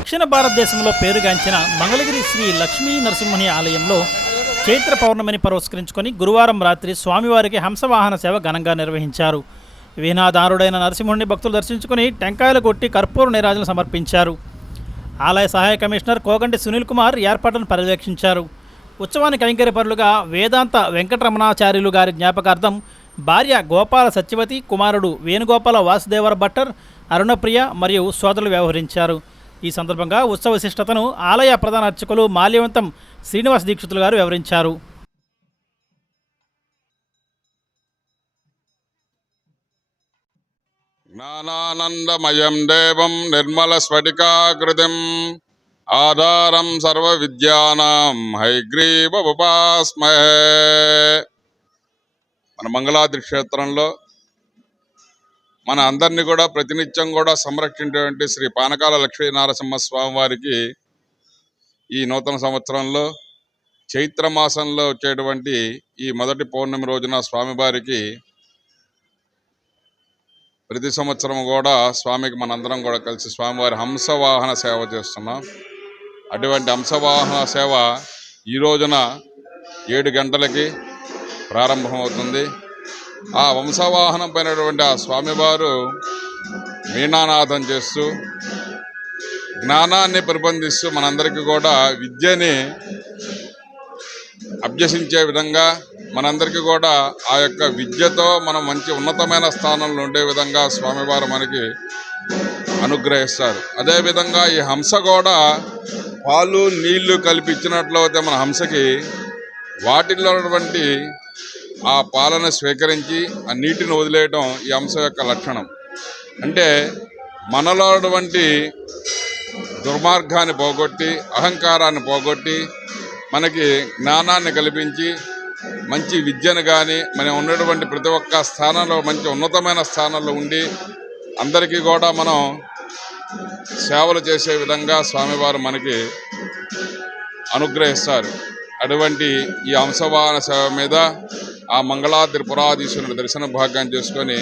దక్షిణ భారతదేశంలో పేరుగాంచిన మంగళగిరి శ్రీ లక్ష్మీ నరసింహుని ఆలయంలో చైత్ర పౌర్ణమిని పురస్కరించుకొని గురువారం రాత్రి స్వామివారికి హంసవాహన సేవ ఘనంగా నిర్వహించారు. వీణాదారుడైన నరసింహుని భక్తులు దర్శించుకుని టెంకాయలు కొట్టి కర్పూర నీరాజులు సమర్పించారు. ఆలయ సహాయ కమిషనర్ కోగంటి సునీల్ కుమార్ ఏర్పాట్లను పర్యవేక్షించారు. ఉత్సవానికి కైంకర్యపరులుగా వేదాంత వెంకటరమణాచార్యులు గారి జ్ఞాపకార్థం భార్య గోపాల సత్యవతి, కుమారుడు వేణుగోపాల వాసుదేవర భట్టర్, అరుణప్రియ మరియు సోదరులు వ్యవహరించారు. ఈ సందర్భంగా ఉత్సవ విశిష్టతను ఆలయ ప్రధాన అర్చకులు మాల్యవంతం శ్రీనివాస దీక్షితులు గారు వివరించారు. జ్ఞానానందమయం దేవం నిర్మల స్ఫటికాకృతిం ఆధారం సర్వ విద్యానాం హైగ్రీవ ఉపాస్మహే. మన మంగళాద్రి క్షేత్రంలో మన అందరినీ కూడా ప్రతినిత్యం కూడా సంరక్షించేటువంటి శ్రీ పానకాల లక్ష్మీనరసింహ స్వామి వారికి ఈ నూతన సంవత్సరంలో చైత్ర మాసంలో వచ్చేటువంటి ఈ మొదటి పౌర్ణమి రోజున స్వామివారికి ప్రతి సంవత్సరం కూడా స్వామికి మనందరం కూడా కలిసి స్వామివారి హంసవాహన సేవ చేస్తున్నాం. అటువంటి హంసవాహన సేవ ఈ రోజున 7 గంటలకి ప్రారంభమవుతుంది. ఆ వంశవాహనం పైనటువంటి ఆ స్వామివారు వీణానాదం చేస్తూ జ్ఞానాన్ని ప్రబంధిస్తూ మనందరికీ కూడా విద్యని అభ్యసించే విధంగా మనందరికీ కూడా ఆ యొక్క విద్యతో మనం మంచి ఉన్నతమైన స్థానంలో ఉండే విధంగా స్వామివారు మనకి అనుగ్రహిస్తారు. అదేవిధంగా ఈ హంస కూడా పాలు నీళ్లు కల్పించినట్లయితే మన హంసకి వాటిల్లో ఉన్నటువంటి ఆ పాలను స్వీకరించి ఆ నీటిని వదిలేయటం ఈ హంస యొక్క లక్షణం. అంటే మనలో ఉన్నటువంటి దుర్మార్గాన్ని పోగొట్టి అహంకారాన్ని పోగొట్టి మనకి జ్ఞానాన్ని కల్పించి మంచి విద్యను కానీ మనం ఉన్నటువంటి ప్రతి ఒక్క స్థానంలో మంచి ఉన్నతమైన స్థానంలో ఉండి అందరికీ కూడా మనం సేవలు చేసే విధంగా స్వామివారు మనకి అనుగ్రహిస్తారు. అటువంటి ఈ హంసవాహన సేవ మీద ఆ మంగళాద్రి పురాధీశ్వరుని దర్శన భాగ్యం చేసుకొని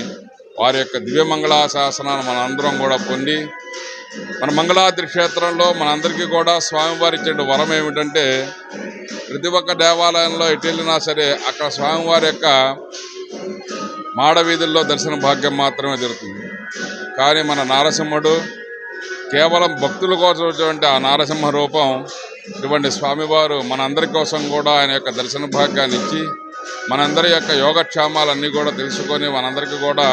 వారి యొక్క దివ్యమంగళా శాసనాన్ని మన అందరం కూడా పొంది మన మంగళాద్రి క్షేత్రంలో మనందరికీ కూడా స్వామివారి ఇచ్చే వరం ఏమిటంటే ప్రతి ఒక్క దేవాలయంలో ఎటు వెళ్ళినా సరే అక్కడ స్వామివారి యొక్క మాడవీధుల్లో దర్శన భాగ్యం మాత్రమే జరుగుతుంది. కానీ మన నారసింహుడు కేవలం భక్తుల కోసం వచ్చేటువంటి ఆ నారసింహ రూపం ఇటువంటి స్వామివారు మనందరి కోసం కూడా ఆయన యొక్క దర్శన భాగ్యాన్ని ఇచ్చి మనందరి యొక్క యోగక్షేమాలన్నీ కూడా తెలుసుకొని మనందరికీ కూడా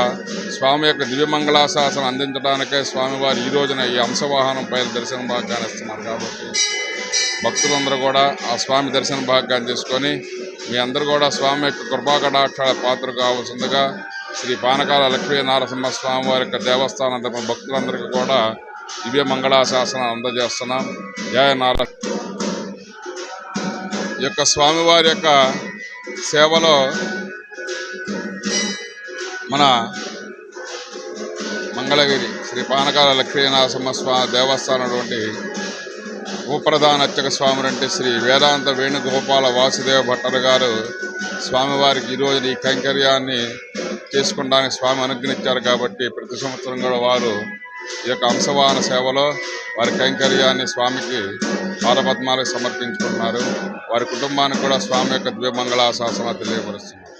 స్వామి యొక్క దివ్యమంగళాశాసనం అందించడానికే స్వామివారు ఈ రోజున ఈ హంసవాహనం పైన దర్శన భాగ్యాన్ని ఇస్తున్నారు. కాబట్టి భక్తులందరూ కూడా ఆ స్వామి దర్శన భాగ్యాన్ని తీసుకొని మీ అందరూ కూడా స్వామి యొక్క కృపాకటాక్షాల పాత్ర కావాల్సిందిగా శ్రీ పానకాల లక్ష్మీనరసింహ స్వామి వారి యొక్క దేవస్థానం తరపున భక్తులందరికీ కూడా దివ్య మంగళాశాసనం అందజేస్తున్నాం. జయ నారాయణ. ఈ యొక్క స్వామివారి యొక్క సేవలో మన మంగళగిరి శ్రీ పానకాల లక్ష్మీనరసింహ దేవస్థానం ఉపప్రధాన అర్చక స్వామి అంటే శ్రీ వేదాంత వేణుగోపాల వాసుదేవ భట్టర్ గారు స్వామివారికి ఈరోజు ఈ కైంకర్యాన్ని చేసుకోవడానికి స్వామి అనుగ్రహించారు. కాబట్టి ప్రతి సంవత్సరం కూడా వారు ఈ యొక్క హంసవాహన సేవలో వారి కైంకర్యాన్ని స్వామికి పాదపద్మాలకు సమర్పించుకుంటున్నారు. వారి కుటుంబానికి కూడా స్వామి యొక్క దివ్యమంగళాశాసనం తెలియపరుస్తున్నారు.